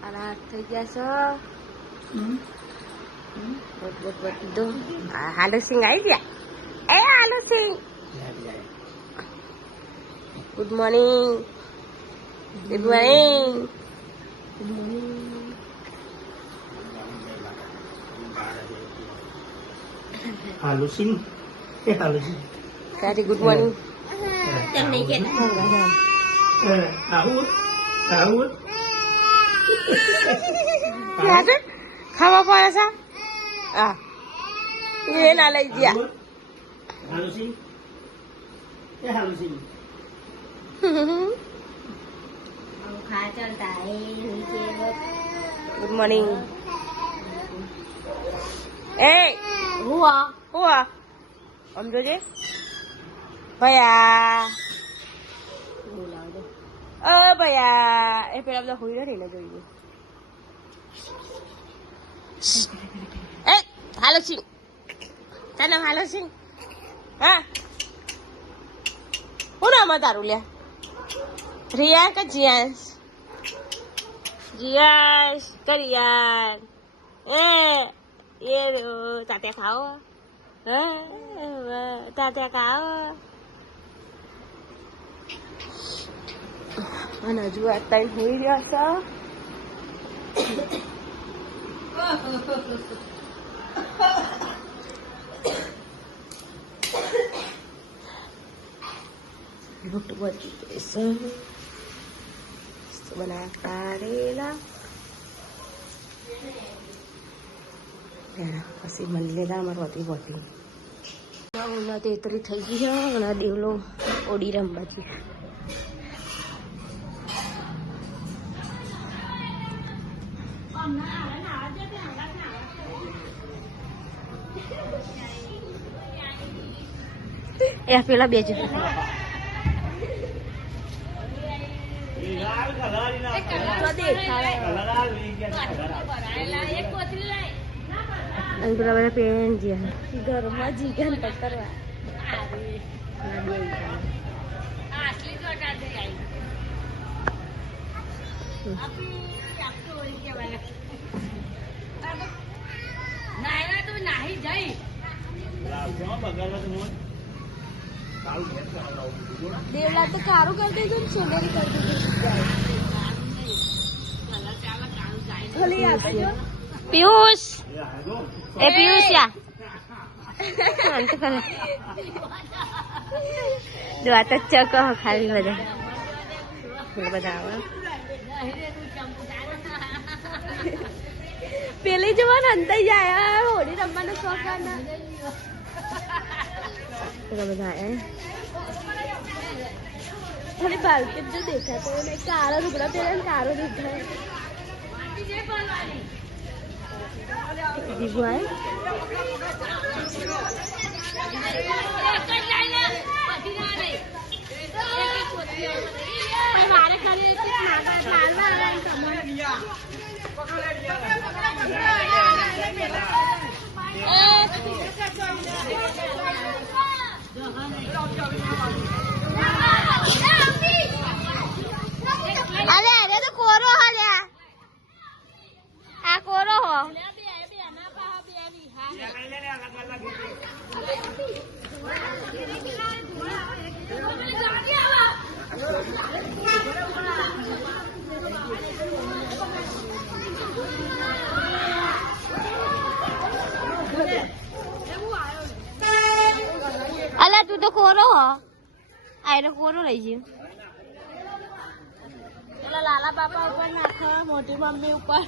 રાત થઈ ગયા છો. બધું હાલો સિંહ આવી ગયા. એ હાલો સિંહ, good morning. Good morning. Good morning. હાલો સિંહ, એ હાલો સિંહ. કારી ગુડ મોર્નિંગ. તમને કે આવું આવું ખાવા પડે છે. હા એ ના લઈ ગયા. હાલો સિંહ, એ હાલો સિંહ. Good morning. એ હુઆ હુઆ આમ જોજે ભયા. બોલાવજો ભયા. એ પેલા બધા હોઈ રહી ને જોઈએ. એ હાલો સિંહ, તને હાલો સિંહ. હા હું નામ તારું લે? રિયા કે જીયાસ? જીયાસ કે રિયાન? એ તાત્યા ખાઓ. તાત્યા ખાઓ. અને હજુ આ ટાઈમ હોઈ રહ્યા છે. ભૂખ વધી ગઈ છે. બના કાઢેલા પછી મળી લેતા અમારે વધી વધી ઉના તેતરી થઈ ગઈ છે. અને દેવલો ઓડી રમવા છે. એ પેલા બે જ અને પેલા બધા પેન જ્યાં ઘરમાં જીગન પકડવા દેવલા તો કારું કરી દીધું ને સોનેરી કરી દીધું. પિયુષ, એ પિયુષ યા જો આ તો ચક ખાલી બધા બધા આવે. પેલી જવાન અંતર જાય હોળી રમવાનો શોખ બધા થોડી બાલકી જો દેખાતો કાળો લુગડા પહેરે ને કાળો દેખાય. દીવું આય અરે અરે તો કોરો હાલ્યા આ કોરો હો. અલા તું તો કોરો હો. આ કોરો લઈ ગયો. પેલા લાલા બાપા ઉપર નાખો, મોટી મમ્મી ઉપર.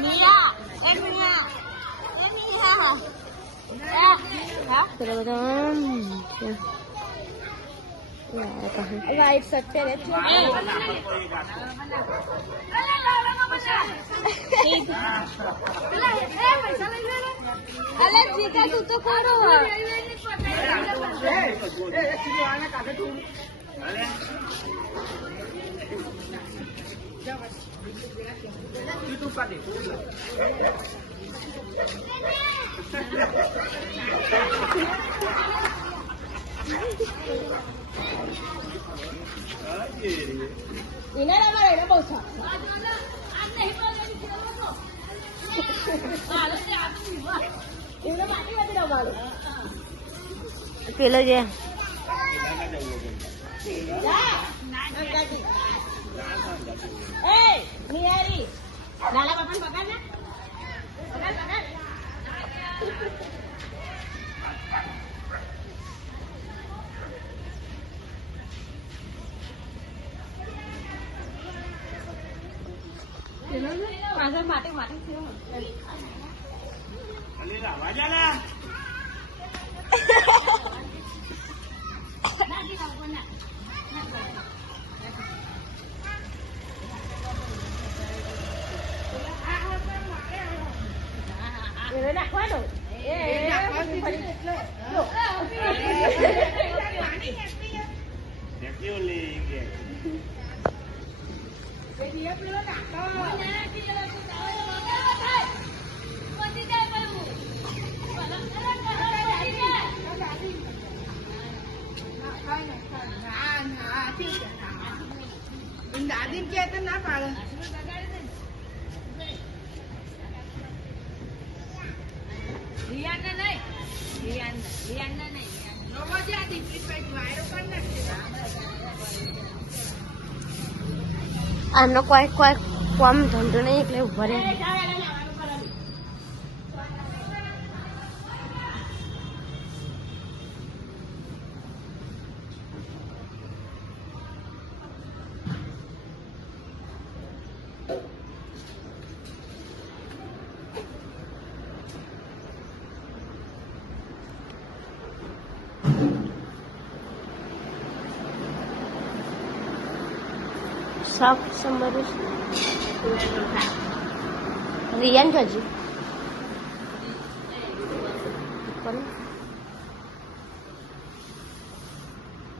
મિયા એ મિયા એ મિયા વાઈટ શર્ટ પહેરે છે. અલે જીગા તું તો કોરો પેલો જે દાદી કે તો ના પાડે આનો કોઈ કોમ ધંધો નહીં એટલે ઉભા રહે શાક સંભારું રિયાન જોજી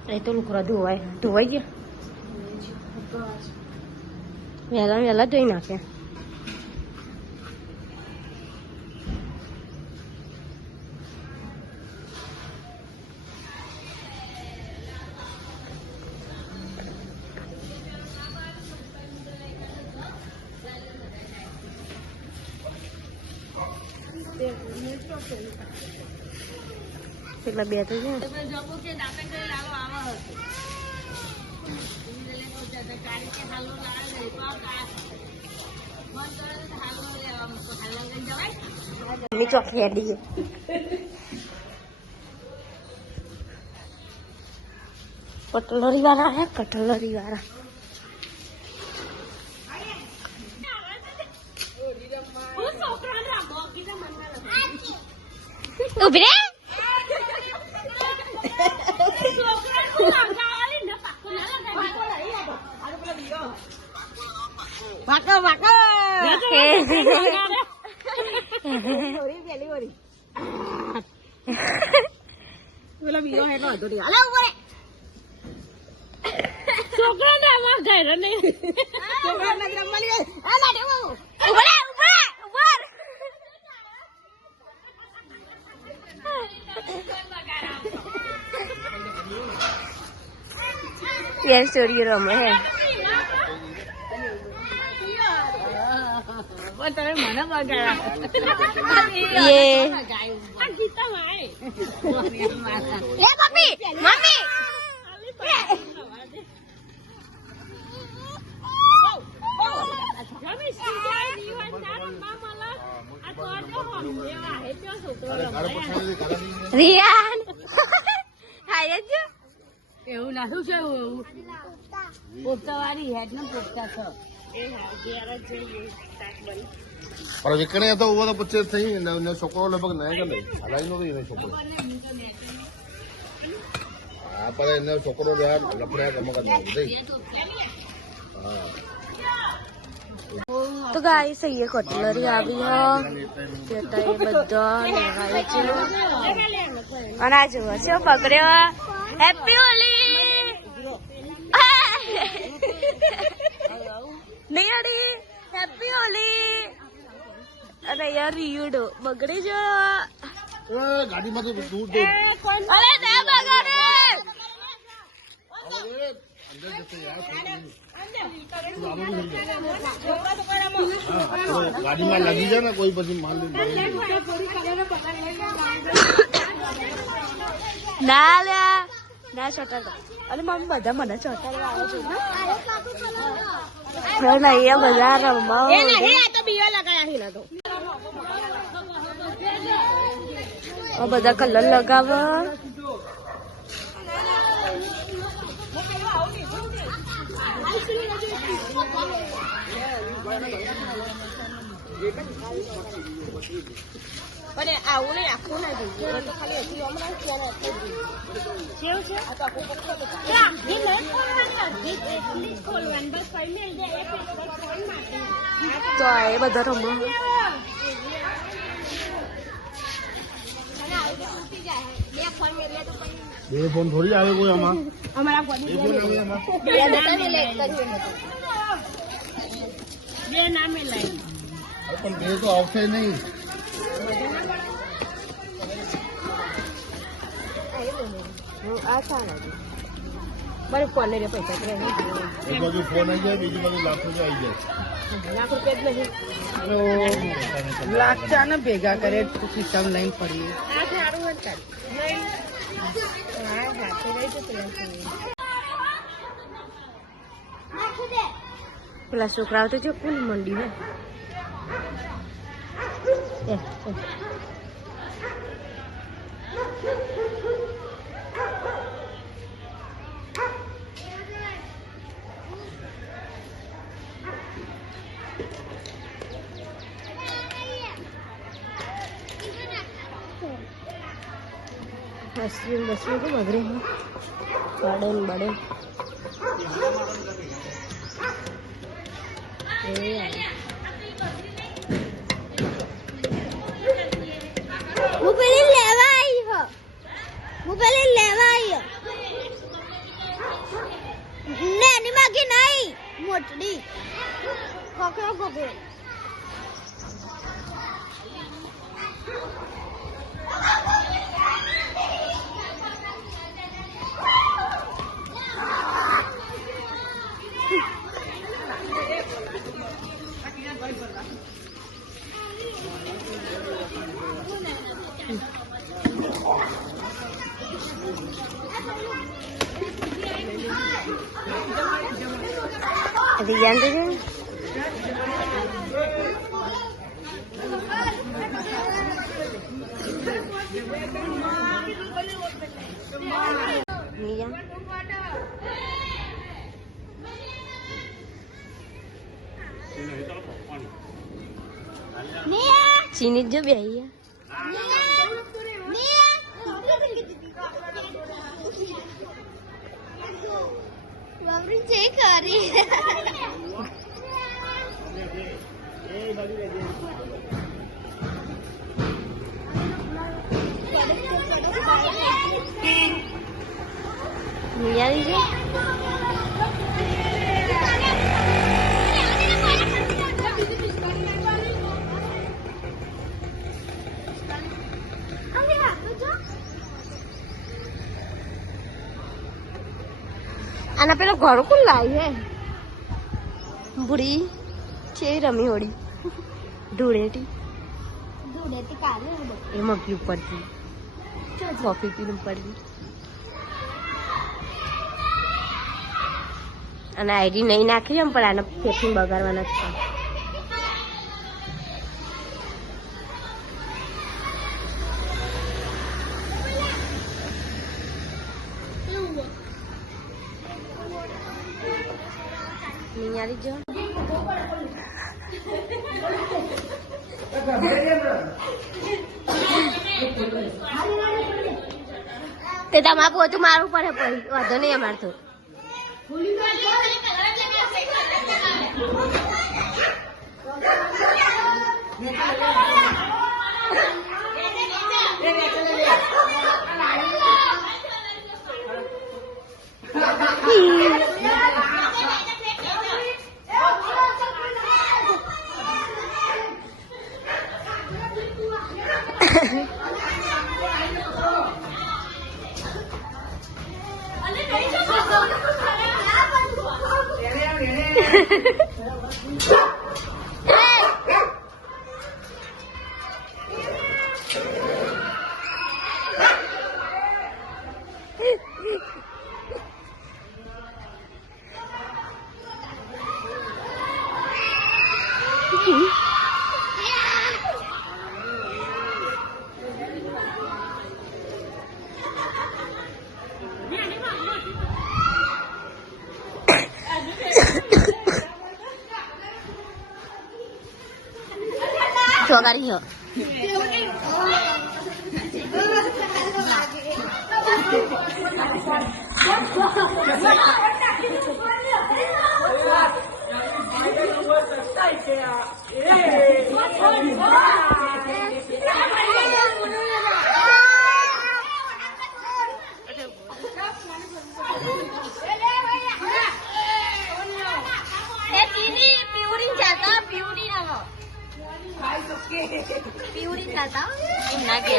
એ તો લુકડા ધોવાઈ ગયા વહેલા ધોઈ નાખ્યા કેટલા બે તો છે મમ્મી ચોખ્ખી હેડી કટલરી વાળા હે કટલરી વાળા ઉભી રે યાર ચોરી રમે હે તમે મને રિયાન એવું ના શું છે પોપતા વાળી હેડ ને પોપતા છો पर विकणे तो वो तो बच्चे थे ने छोकरो लगभग नए का नहीं हलाई नो रे छोकरो हां पर ने छोकरो यार लपड़े कम कर दे हां તો ગાઈસ અહીંયા કટલરી આવી હો જેતા એ બધા લગાવી છે અને આ જુઓ છે પકડ્યો હેપી હોલી નિયડી હેપી હોલી અરે યાર રીયુડો બગડી જો ए गाड़ी में तो दूर दे અરે ના બગાડે અંદર જશે યાર ગાડીમાં લાગી જાય ને કોઈ પછી માલ ના લ્યા ના ચોટાડો અને મમ્મી બધા મને ચોટાડવા આવે છે ને અહીંયા બધા રમવા બધા કલર લગાવ પણ આવું નહીં આખું ના જોઈએ તો ખાલી હજી હમણાં ત્યાં કેવું છે તો એ બધા રમવા બે ફોન થોડી આવે કોઈ આમાં અમારા બે ફોન આવે આમાં બે નામે લઈ પણ બે તો આવશે નહીં બરે ફોન લઈ પૈસા એક બાજુ ફોન આવી જાય બીજી બાજુ લાખ રૂપિયા આવી જાય લાગતા ને ભેગા કરે સિસ્ટમ લઈને પડીએ પેલા છોકરાઓ તો જો કોણ મંડી ને મશરૂમ તો બગડે બડે બડે હું પેલી લેવા આવી નાની માગી નહીં મોટડી ખોખરો ખોખરો Rian tu je. Ni yang. Sini je biaya. Babri cek kari. Ni yang je. આના પેલો ઘર કોણ લાવી હે બુડી છે રમી હોડી ધૂળેટી કાલે એ મગી ઉપરથી કોફી પીને પડી અને આઈડી નહીં નાખી એમ પણ આને ફેફીને બગાડવાના જ છે નિયારી જો તે તમારે પોતું મારવું પડે પછી વાંધો નહીં અમારે તો ચોગાડી હો પીવડી થતા ના કે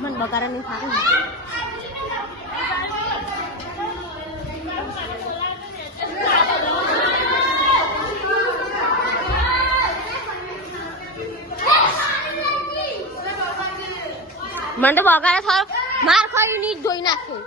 मन बकारा नहीं खा मन तो बकारा था मार खाई नहीं धोई नाखे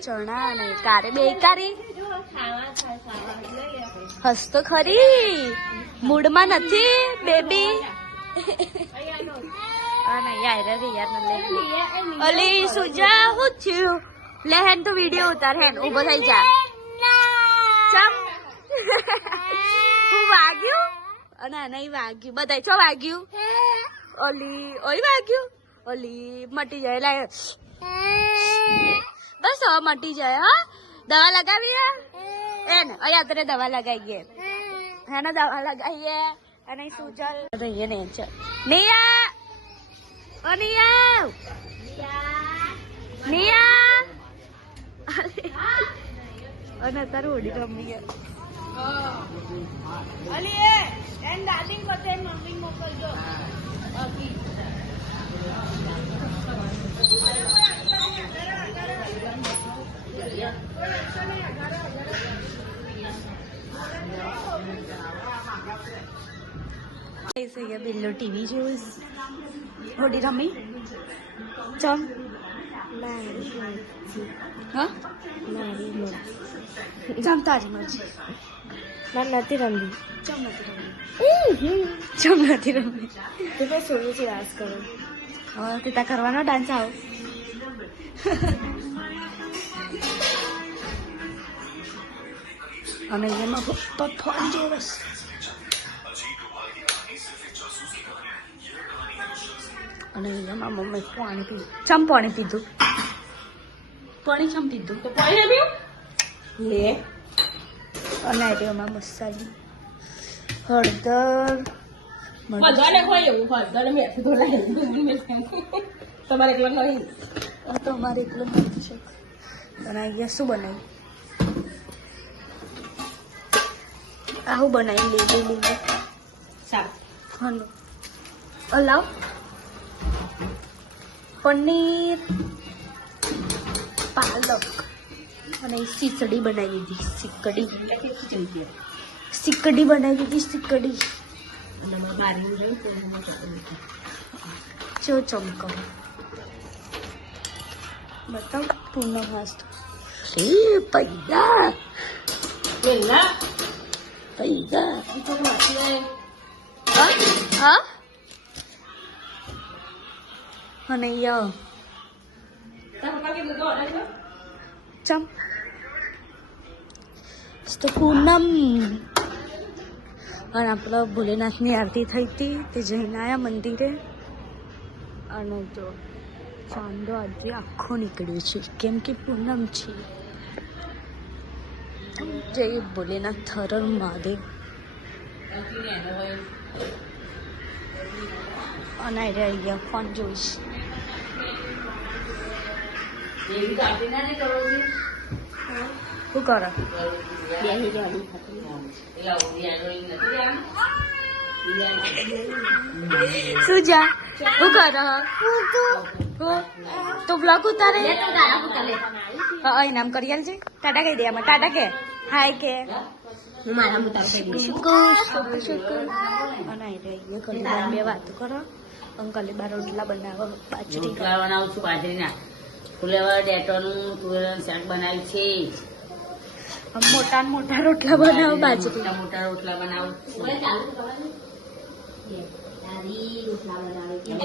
चना नहीं कारे बेकारी हस तो खरी मूड में नहीं बेबी नहीं यार रे यार अली सुजा हुच्चू लेहन तो वीडियो उतार है उभो થઈ જા ચમ હું વાગ્યું અને નહીં વાગ્યું બધાય છો વાગ્યું ઓલી ઓય વાગ્યું ઓલી મટી જાય લાય बस હવે મટી જાય હા દવા લગાવીએ એને અહીંયા તને દવા લગાવીએ હેને દવા લગાવીએ અને સુજલ રહીએ ને છે નિયા ઓ નિયા નિયા અને તારું ઓડી રમી અલી એન દાદી કોતે મમ્મી મોકલજો બાકી ऐसे ये बिल्लो टीवी जोस होडी रमी चम हाँ चम तारी मर्जी मैं नती रमी चम नती रमी तो मैं सोनू से डांस करूँ और कितना करवाना डांस आओ અને એમાં ફોન જો બસ અને એમાં મમ્મી પાણી પીધું ચમ પાણી પીધું પાણી ચમ પીધું તો પાણી પીવું લે અને એમાં મસાલી હળદર મજાને કોઈ એવું હળદર મેથી તો તમારે એકલો નહીં તો અમારે એકલું નથી છે અને અહીંયા શું બનાવ્યું આવું બનાવી લીધું સારું હલો અલાવ પનીર પાલક અને ખીચડી બનાવી દીધી સિકડી બનાવી દીધી સિકડી જો ચમકો બતાવ પૂર્ણ મસ્ત એ પૈસા પૈસા હા અને ચમ તો પૂનમ અને આપણે ભોલેનાથની આરતી થઈ હતી તે જઈને આવ્યા મંદિરે અને જો ચાંદો આજે આખો નીકળ્યો છે કેમ કે પૂનમ છે જય ભોલેનાથ થરર મહાદેવ અને અહીંયા ફોન જોઈશ શું કરો શું જા શું કરો તો બ્લોગ ઉતારે નામ કરી આલ છે ટાટા કહી દે આમાં ટાટા કે હાય કે બે વાતો કરો અંકલે બાર રોટલા બનાવો બાજરી બનાવું છું બાજરીના ફુલેવર ડેટોનું તુવેરનું શાક બનાવ્યું છે મોટા મોટા રોટલા બનાવો બાજરી મોટા રોટલા બનાવું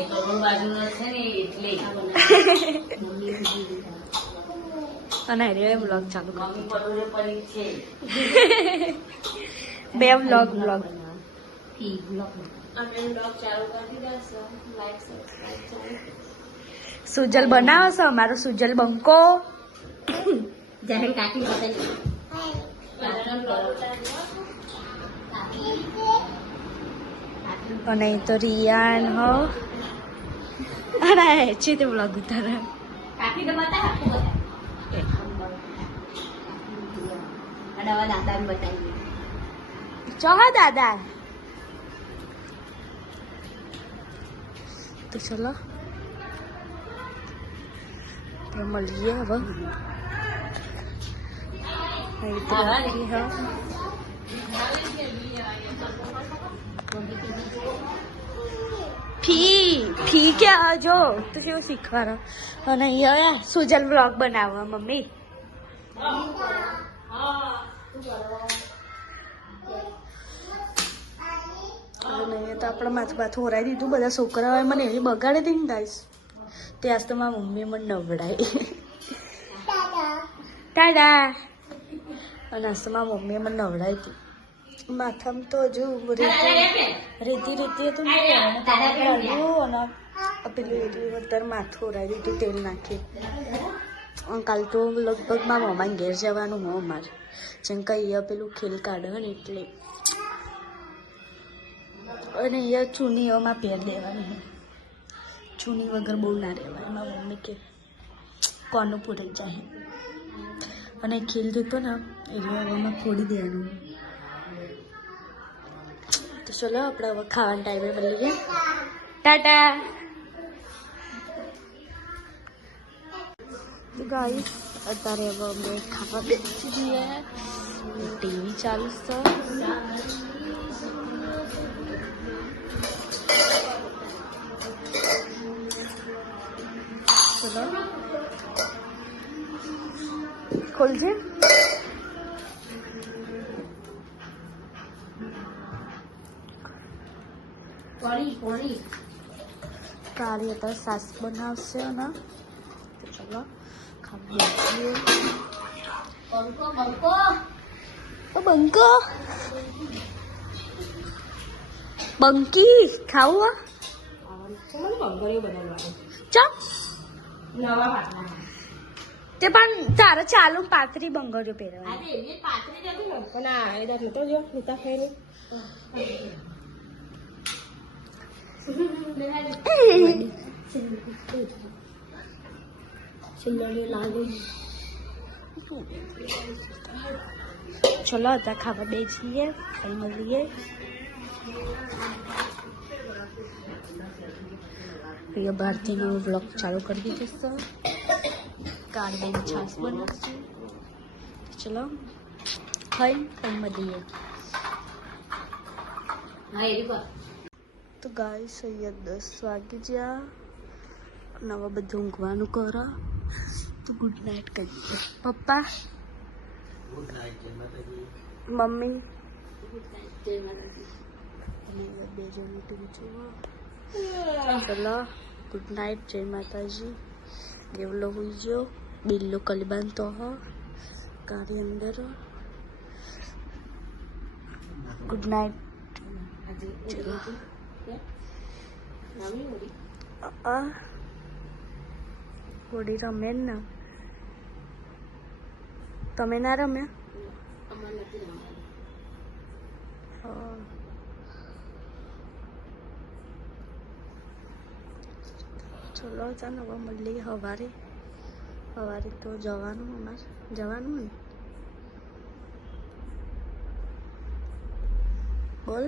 કરોડ બાજુનો છે ને એટલે અને રે બ્લોગ ચાલુ મમ્મી પરોડે પડી છે બે બ્લોગ સુજલ બનાવો છો અમારો સુજલ બંકો જાહેર કાકી અને તો રિયાન હો અને છે તે બ્લોગ ઉતારે કાકી તો બતા દાદા બતાવી ચોહા દાદા તો ચલો મળીએ હવે ફી ક્યાં જો તું કેવું શીખવાડો અને અહીંયા સુજલ બ્લોગ બનાવવા મમ્મી અને તો આપણે માથું હોરાઈ દીધું બધા છોકરાઓએ મને એવી બગાડી દીધી ગાઈસ ત્યાં તો મારી મમ્મી મને નવડાવી ટાટા અને આજ તો મારી મમ્મીએ મને નવડાવી હતી માથામાં તો હજુ રેતી હતું ને અને પેલું અત્યારે માથું હોરાઈ દીધું તેલ નાખી કાલ તો લગભગ મારા મમ્માને ઘેર જવાનું હોય અમારે જેમ કે અહીંયા પેલું ખેલ કાઢે ને એટલે અને અહીંયા ચૂનીઓમાં પહેર દેવાની ચૂની વગર બહુ ના રહેવાય મારી મમ્મી કે કોનું પૂરે જાય અને ખીલ દીધો ને એટલે એમાં ફોડી દેવાનું તો ચલો આપણે હવે ખાવાના ટાઈમે મળીએ ટાટા ગાઈસ અત્યારે હવે અમે ખાવા બેસી જઈએ ટીવી ચાલુ છે ચલો ખોલજે કાળી અત્યારે સાસ બનાવશે ને તો ચલો ખાવા બેસીએ બંકો બંકી ખાવું ચમ તે પણ તારે ચાલુ પાતરી બંગડીઓ પહેરવાની ચલો અત્યારે ખાવા બેસીએ કઈ મળીએ અહીંયા બહારથી વ્લોગ ચાલુ કરી દીધો છે. કાળબેન છાસ બનાવશે. ચલો ખાઈ મળીએ. તો ગાઈસ અહીંયા 10 વાગી ગયા. નવા બધું ઊંઘવાનું કરો. ગુડ નાઇટ કહીએ. પપ્પા, ગુડ નાઇટ જય માતાજી. મમ્મી, અને બે જણ ટીવી જોવો. ચલો ગુડ નાઇટ જય માતાજી. દેવલો હોઈ ગયો. બિલ્લો કલબાન તો હો ગાડી અંદર. Good night. હોડી રમે ને તમે ના રમ્યા? ચલો ચાલો હવે મળીએ સવારે. સવારે તો જવાનું અમારે જવાનું ને. બોલ.